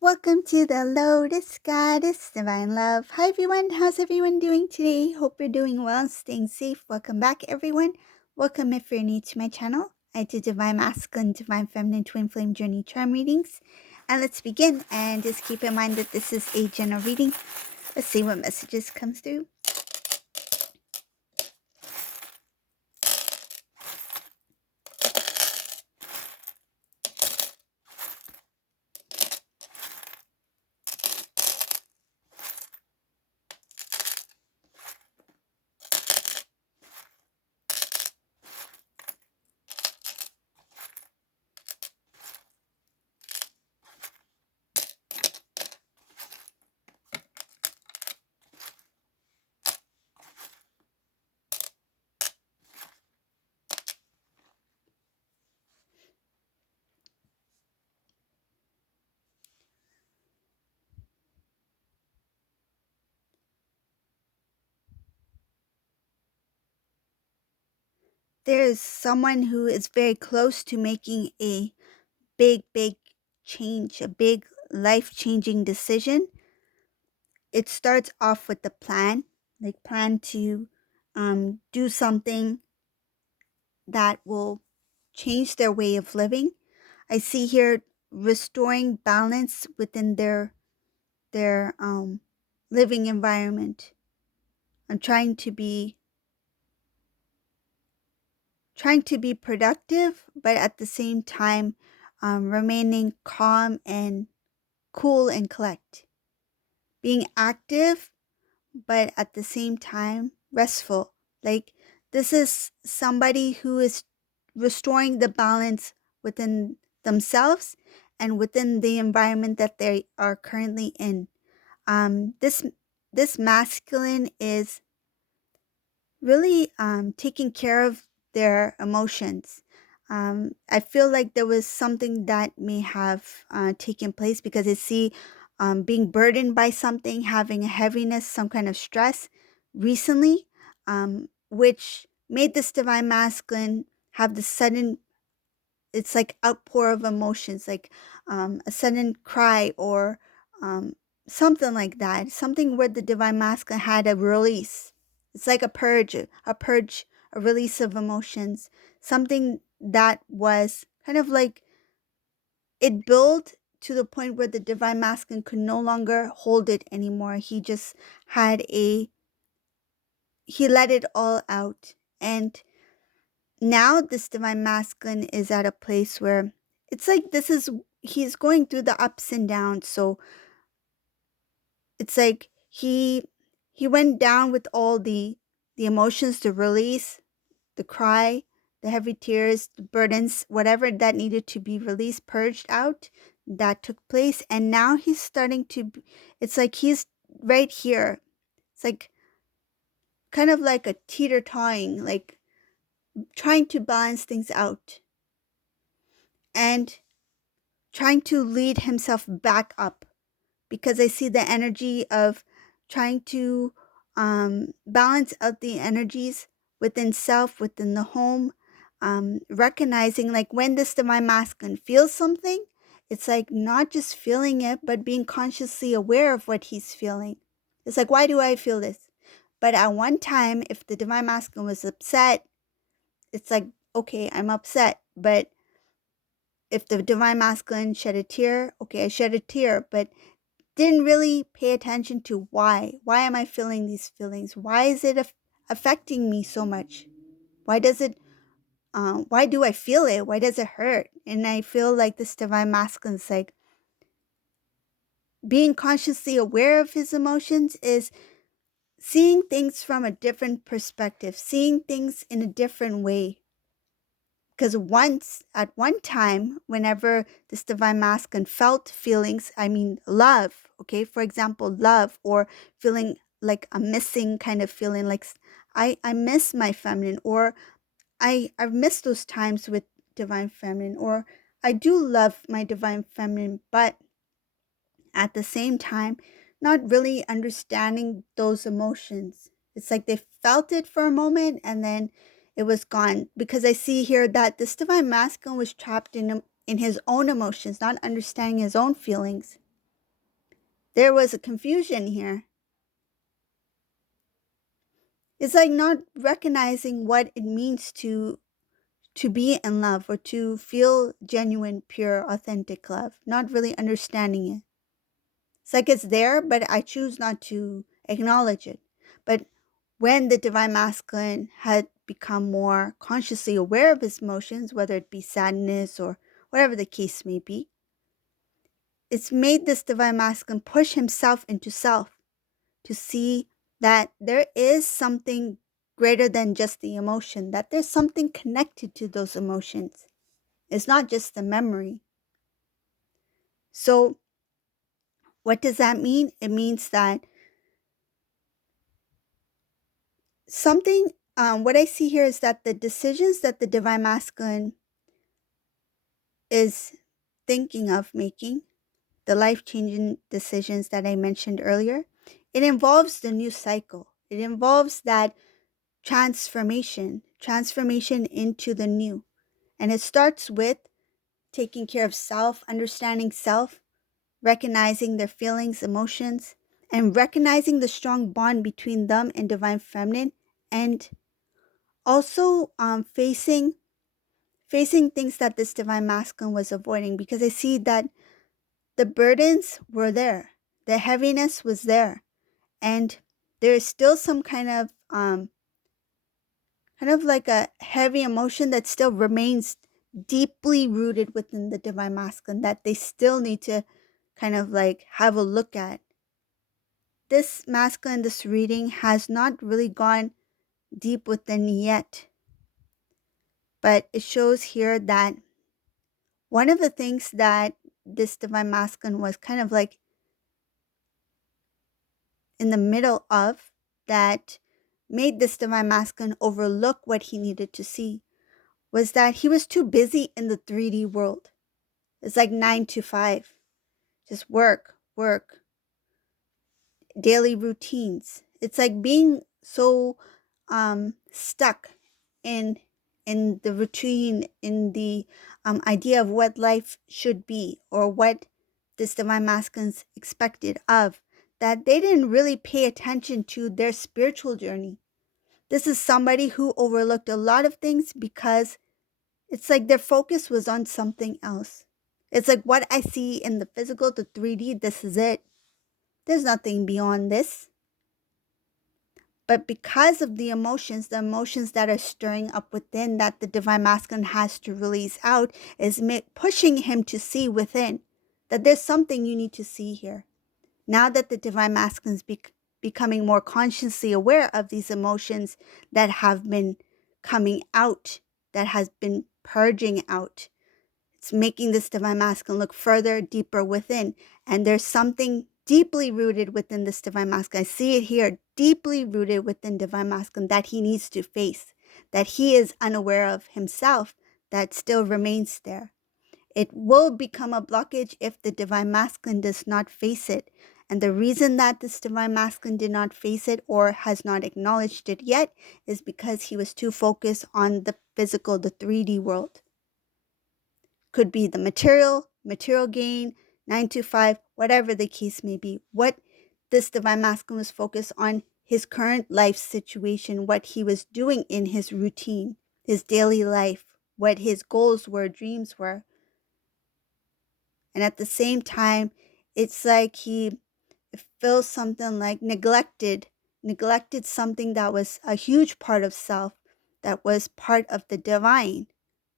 Welcome to the Lotus Goddess Divine Love. Hi everyone, how's everyone doing today? Hope you're doing well, staying safe. Welcome back everyone. Welcome if you're new to my channel. I do Divine Masculine, Divine Feminine, Twin Flame Journey Charm readings. And let's begin. And just keep in mind that this is a general reading. Let's see what messages come through. There is someone who is very close to making a big change, a big life-changing decision. It starts off with the plan, like plan to do something that will change their way of living. I see here restoring balance within their living environment. I'm trying to be productive, but at the same time remaining calm and cool and collect. Being active, but at the same time restful. Like this is somebody who is restoring the balance within themselves and within the environment that they are currently in. This masculine is really taking care of their emotions. I feel like there was something that may have taken place because I see being burdened by something, having a heaviness, some kind of stress recently, which made this divine masculine have the sudden, it's like outpour of emotions, like a sudden cry or um, something like that. Something where the divine masculine had a release. It's like a release of emotions. Something that was kind of like it built to the point where the divine masculine could no longer hold it anymore. He just had he let it all out. And now this divine masculine is at a place where it's like he's going through the ups and downs. So it's like he went down with all the emotions, the release, the cry, the heavy tears, the burdens, whatever that needed to be released, purged out, that took place. And now he's starting to it's like he's right here. It's like kind of like a teeter-tottering, like trying to balance things out and trying to lead himself back up, because I see the energy of trying to balance out the energies within self, within the home, recognizing like when this divine masculine feels something, it's like not just feeling it, but being consciously aware of what he's feeling. It's like, why do I feel this? But at one time, if the divine masculine was upset, it's like, okay, I'm upset. But if the divine masculine shed a tear, okay, I shed a tear, but didn't really pay attention to why. Why am I feeling these feelings? Why is it affecting me so much? Why does it, why do I feel it? Why does it hurt? And I feel like this divine masculine is like being consciously aware of his emotions is seeing things from a different perspective, seeing things in a different way. Because once, at one time, whenever this divine masculine felt feelings, I mean, love, okay, for example, love, or feeling like a missing kind of feeling, like I miss my feminine, or I've missed those times with divine feminine, or I do love my divine feminine, but at the same time, not really understanding those emotions. It's like they felt it for a moment and then it was gone. Because I see here that this divine masculine was trapped in his own emotions, not understanding his own feelings. there was a confusion here. It's like not recognizing what it means to be in love or to feel genuine, pure, authentic love, not really understanding it. It's like it's there, but I choose not to acknowledge it. But when the divine masculine had become more consciously aware of his emotions, whether it be sadness or whatever the case may be, it's made this divine masculine push himself into self to see that there is something greater than just the emotion, that there's something connected to those emotions. It's not just the memory. So, what does that mean? It means that something, what I see here is that the decisions that the divine masculine is thinking of making, the life changing decisions that I mentioned earlier, it involves the new cycle. It involves that transformation into the new. And it starts with taking care of self, understanding self, recognizing their feelings, emotions, and recognizing the strong bond between them and divine feminine, and also facing things that this divine masculine was avoiding, because I see that the burdens were there, the heaviness was there, and there is still some kind of like a heavy emotion that still remains deeply rooted within the divine masculine that they still need to kind of like have a look at. This masculine, this reading has not really gone deep within yet, but it shows here that one of the things that this divine masculine was kind of like in the middle of, that made this divine masculine overlook what he needed to see, was that he was too busy in the 3D world. It's like 9 to 5, just work, work, daily routines. It's like being so stuck in the routine, in the idea of what life should be or what this divine masculine's expected of, that they didn't really pay attention to their spiritual journey. This is somebody who overlooked a lot of things because it's like their focus was on something else. It's like what I see in the physical, the 3D, this is it. There's nothing beyond this. But because of the emotions that are stirring up within, that the divine masculine has to release out, is pushing him to see within that there's something you need to see here. Now that the divine masculine is becoming more consciously aware of these emotions that have been coming out, that has been purging out, it's making this divine masculine look further, deeper within. And there's something deeply rooted within this divine masculine. I see it here, deeply rooted within divine masculine, that he needs to face, that he is unaware of himself, that still remains there. It will become a blockage if the divine masculine does not face it. And the reason that this divine masculine did not face it or has not acknowledged it yet is because he was too focused on the physical, the 3D world. Could be the material gain, 9 to 5, whatever the case may be. What this divine masculine was focused on, his current life situation, what he was doing in his routine, his daily life, what his goals were, dreams were. And at the same time, it's like he feels something like neglected something that was a huge part of self, that was part of the divine,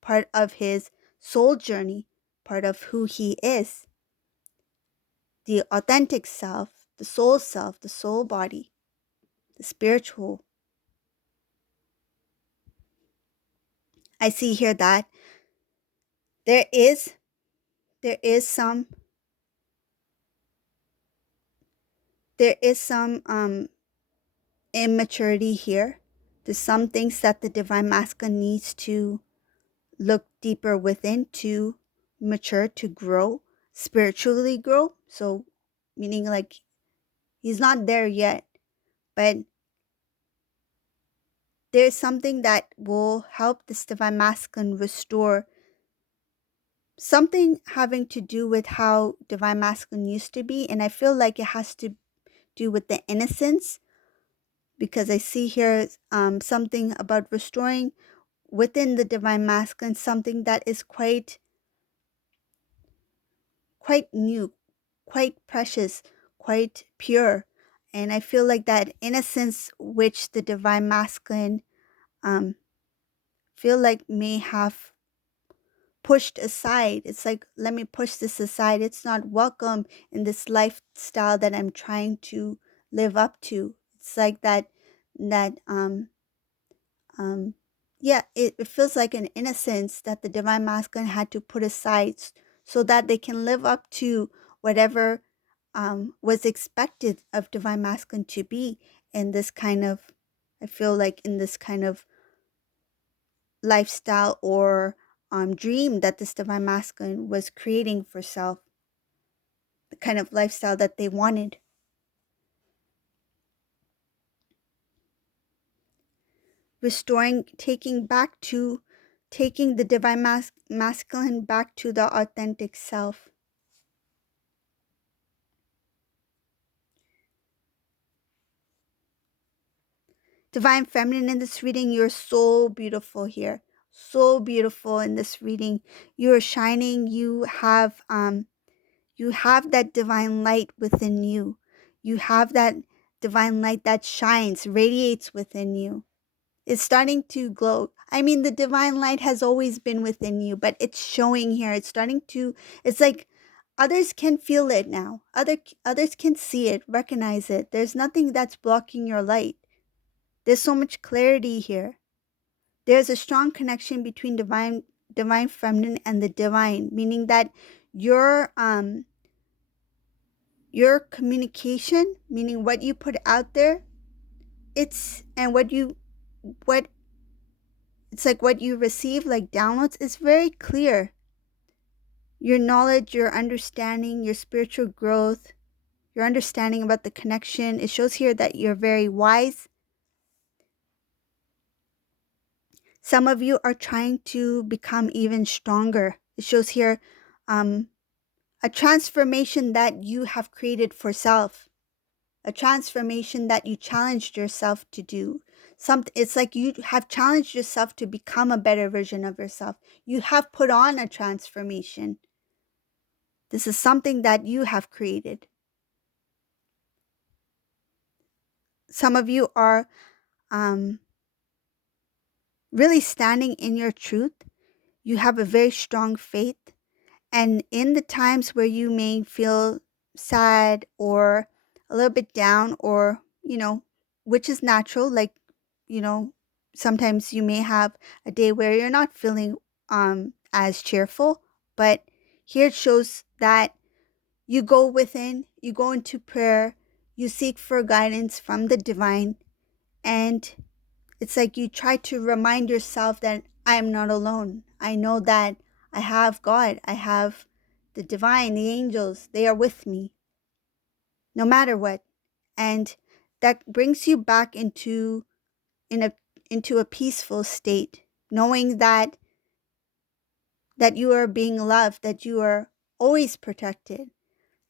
part of his soul journey, part of who he is, the authentic self, the soul body, the spiritual. I see here that there is there is some there is some immaturity here. There's some things that the divine masculine needs to look deeper within to mature, to grow, spiritually grow. So, meaning like he's not there yet, but there's something that will help this divine masculine restore something having to do with how divine masculine used to be, and I feel like it has to do with the innocence, because I see here something about restoring within the divine masculine something that is quite new, quite precious, quite pure. And I feel like that innocence which the divine masculine um, feel like may have pushed aside. It's like, let me push this aside. It's not welcome in this lifestyle that I'm trying to live up to. It's like that um yeah, it feels like an innocence that the divine masculine had to put aside so that they can live up to whatever was expected of divine masculine to be in this kind of, I feel like in this kind of lifestyle or dream that this divine masculine was creating for self, the kind of lifestyle that they wanted. Restoring, taking the divine masculine back to the authentic self. Divine feminine, in this reading, you're so beautiful here. So beautiful in this reading. You're shining. You have that divine light within you. You have that divine light that shines, radiates within you. It's starting to glow. I mean, the divine light has always been within you, but it's showing here. It's starting to, it's like others can feel it now. Others can see it, recognize it. There's nothing that's blocking your light. There's so much clarity here. There's a strong connection between divine feminine and the divine, meaning that your your communication, meaning what you put out there, it's and what it's like what you receive, like downloads, is very clear. Your knowledge, your understanding, your spiritual growth, your understanding about the connection, it shows here that you're very wise. Some of you are trying to become even stronger. It shows here um, a transformation that you have created for self, a transformation that you challenged yourself to do. It's like you have challenged yourself to become a better version of yourself. You have put on a transformation. This is something that you have created. Some of you are um, really standing in your truth. You have a very strong faith. And in the times where you may feel sad or a little bit down, or, which is natural, like, you know, sometimes you may have a day where you're not feeling as cheerful, but here it shows that you go within, you go into prayer, you seek for guidance from the divine, and it's like you try to remind yourself that I am not alone. I know that I have God. I have the divine, the angels. They are with me no matter what. And that brings you back in a into a peaceful state, knowing that you are being loved, that you are always protected.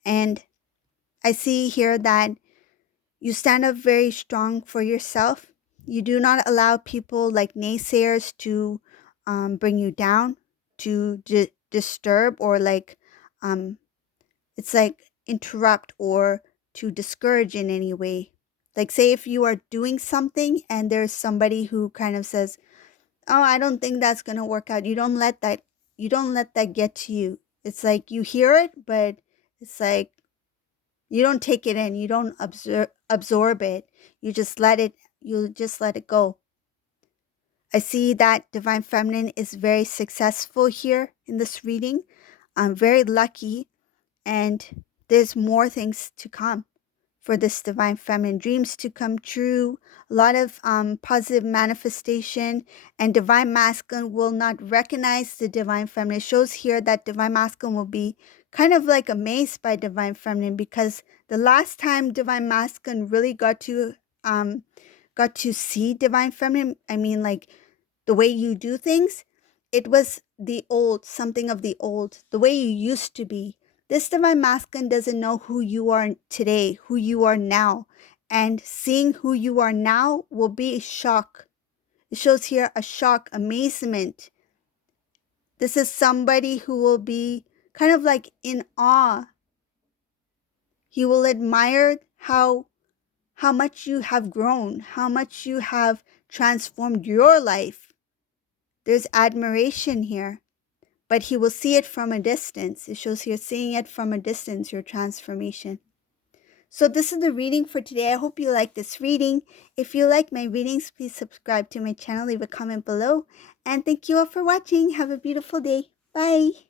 And I see here that you stand up very strong for yourself. You do not allow people like naysayers to bring you down, to disturb, or like, um, it's like interrupt or to discourage in any way. Like, say if you are doing something and there's somebody who kind of says, "Oh, I don't think that's gonna work out." You don't let that get to you. It's like you hear it, but it's like you don't take it in, you don't absorb it. You just let it go. I see that divine feminine is very successful here in this reading. I'm very lucky, and there's more things to come for this divine feminine, dreams to come true, a lot of positive manifestation, and divine masculine will not recognize the divine feminine. It shows here that divine masculine will be kind of like amazed by divine feminine, because the last time divine masculine really got to see divine feminine, I mean, like the way you do things, it was the old, something of the old, the way you used to be. This divine masculine doesn't know who you are today, who you are now. And seeing who you are now will be a shock. It shows here a shock, amazement. This is somebody who will be kind of like in awe. He will admire how much you have grown, how much you have transformed your life. There's admiration here, but he will see it from a distance. It shows here seeing it from a distance, your transformation. So this is the reading for today. I hope you like this reading. If you like my readings, please subscribe to my channel, leave a comment below. And thank you all for watching. Have a beautiful day. Bye.